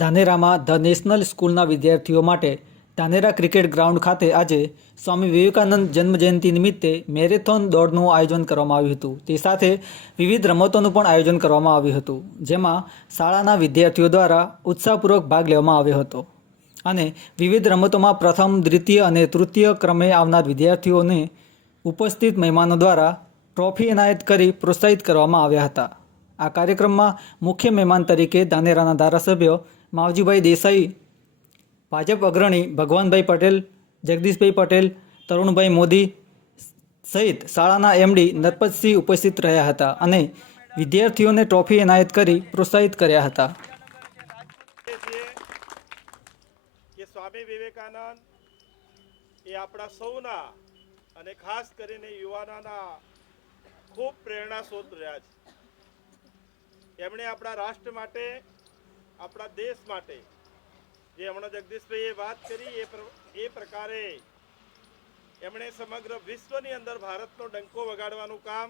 ધાનેરામાં the national સ્કૂલના વિદ્યાર્થીઓ માટે ધાનેરા ક્રિકેટ ગ્રાઉન્ડ ખાતે આજે સ્વામી વિવેકાનંદ જન્મજયંતિ નિમિત્તે મેરેથોન દોડનું આયોજન કરવામાં આવ્યું હતું. તે સાથે વિવિધ રમતોનું પણ આયોજન કરવામાં આવ્યું હતું, જેમાં શાળાના વિદ્યાર્થીઓ દ્વારા ઉત્સાહપૂર્વક ભાગ લેવામાં આવ્યો હતો અને વિવિધ રમતોમાં પ્રથમ, દ્વિતીય અને તૃતીય ક્રમે આવનાર વિદ્યાર્થીઓને ઉપસ્થિત મહેમાનો દ્વારા ટ્રોફી એનાયત કરી પ્રોત્સાહિત કરવામાં આવ્યા હતા. આ કાર્યક્રમમાં મુખ્ય મહેમાન તરીકે ધાનેરાના ધારાસભ્ય માવજીભાઈ દેસાઈ, ભાજપ અગ્રણી ભગવાનભાઈ પટેલ, જગદીશભાઈ પટેલ, તરુણભાઈ મોદી સહિત શાળાના એમડી નરપતસિંહ ઉપસ્થિત રહ્યા હતા અને વિદ્યાર્થીઓને ટ્રોફી એનાયત કરી પ્રોત્સાહિત કર્યા હતા. કે સ્વામી વિવેકાનંદ એ આપણા સૌના અને ખાસ કરીને યુવાનોના ખૂબ પ્રેરણા સ્ત્રોત રહ્યા છે. એમણે આપણા રાષ્ટ્ર માટે, આપણા દેશ માટે, જે હમણાં જગદીશભાઈએ વાત કરી એ પ્રકારે એમણે સમગ્ર વિશ્વની અંદર ભારતનો ડંકો વગાડવાનું કામ